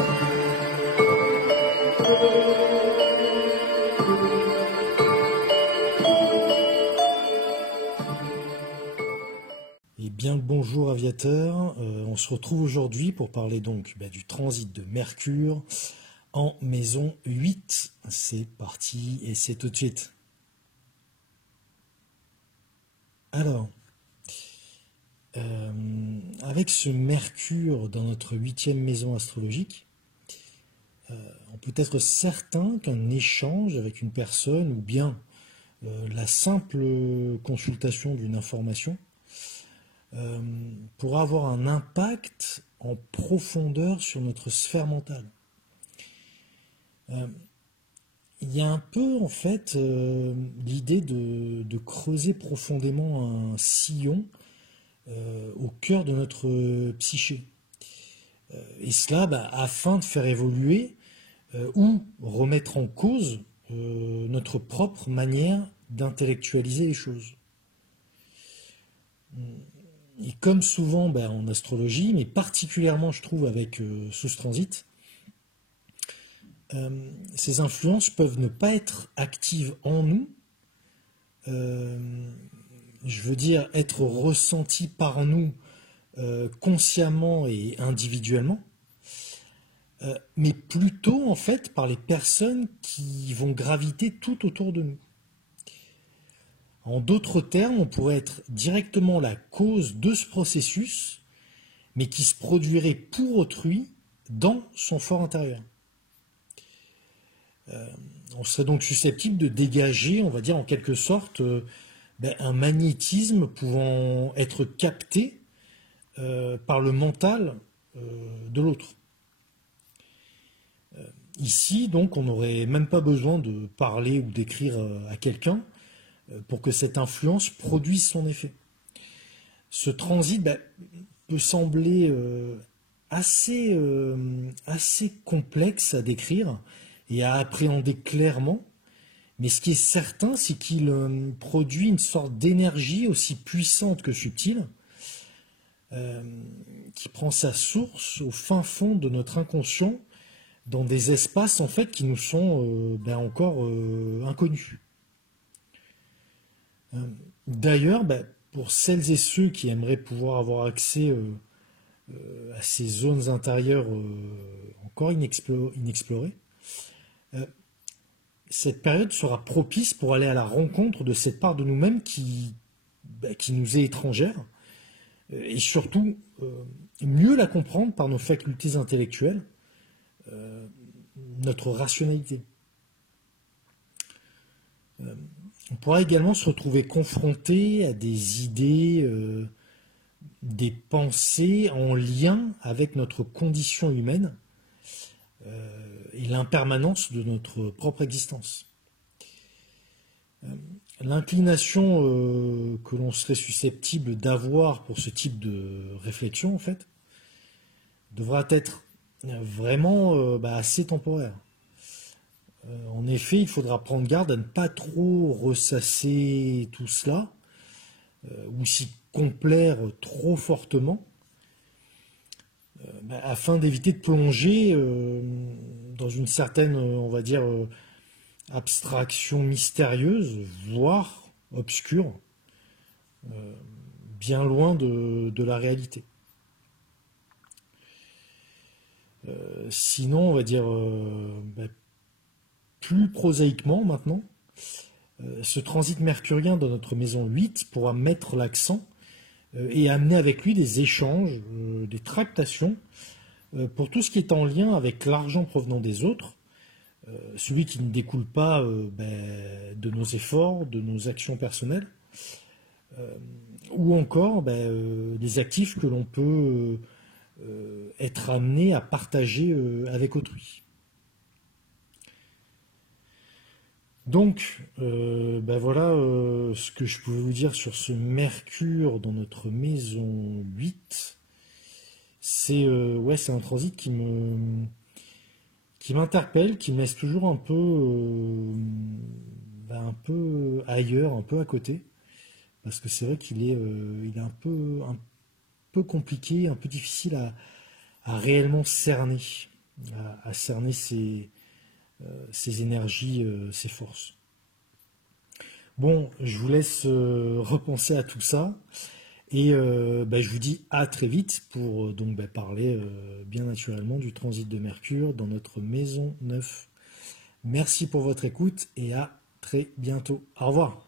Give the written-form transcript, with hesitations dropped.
Eh bien le bonjour aviateur, on se retrouve aujourd'hui pour parler donc du transit de Mercure en maison 8. C'est parti et c'est tout de suite. Alors, avec ce Mercure dans notre 8e maison astrologique, on peut être certain qu'un échange avec une personne ou bien la simple consultation d'une information pourra avoir un impact en profondeur sur notre sphère mentale. Il y a un peu en fait l'idée de creuser profondément un sillon au cœur de notre psyché. Et cela afin de faire évoluer ou remettre en cause notre propre manière d'intellectualiser les choses. Et comme souvent en astrologie, mais particulièrement je trouve avec ce transit, ces influences peuvent ne pas être actives en nous, je veux dire être ressenties par nous consciemment et individuellement, mais plutôt en fait par les personnes qui vont graviter tout autour de nous. En d'autres termes, on pourrait être directement la cause de ce processus, mais qui se produirait pour autrui dans son fort intérieur. On serait donc susceptible de dégager, on va dire en quelque sorte, un magnétisme pouvant être capté par le mental de l'autre. Ici, donc, on n'aurait même pas besoin de parler ou d'écrire à quelqu'un pour que cette influence produise son effet. Ce transit peut sembler assez complexe à décrire et à appréhender clairement, mais ce qui est certain, c'est qu'il produit une sorte d'énergie aussi puissante que subtile, qui prend sa source au fin fond de notre inconscient, dans des espaces en fait qui nous sont encore inconnus. D'ailleurs, pour celles et ceux qui aimeraient pouvoir avoir accès à ces zones intérieures encore inexplorées, cette période sera propice pour aller à la rencontre de cette part de nous-mêmes qui nous est étrangère, et surtout mieux la comprendre par nos facultés intellectuelles, notre rationalité. On pourra également se retrouver confronté à des idées, des pensées en lien avec notre condition humaine et l'impermanence de notre propre existence. L'inclination que l'on serait susceptible d'avoir pour ce type de réflexion, en fait, devra être vraiment assez temporaire. En effet, il faudra prendre garde à ne pas trop ressasser tout cela, ou s'y complaire trop fortement, afin d'éviter de plonger dans une certaine, on va dire, abstraction mystérieuse, voire obscure, bien loin de la réalité. Sinon, on va dire, plus prosaïquement maintenant, ce transit mercurien dans notre maison 8 pourra mettre l'accent et amener avec lui des échanges, des tractations, pour tout ce qui est en lien avec l'argent provenant des autres, celui qui ne découle pas de nos efforts, de nos actions personnelles, ou encore des actifs que l'on peut être amené à partager avec autrui. Donc, voilà ce que je pouvais vous dire sur ce Mercure dans notre maison 8. C'est un transit qui m'interpelle, qui me laisse toujours un peu ailleurs, un peu à côté, parce que c'est vrai qu'il est un peu compliqué, un peu difficile à réellement cerner. à cerner ses énergies, ses forces. Bon, je vous laisse repenser à tout ça. Et je vous dis à très vite pour donc parler bien naturellement du transit de Mercure dans notre maison 9. Merci pour votre écoute et à très bientôt. Au revoir.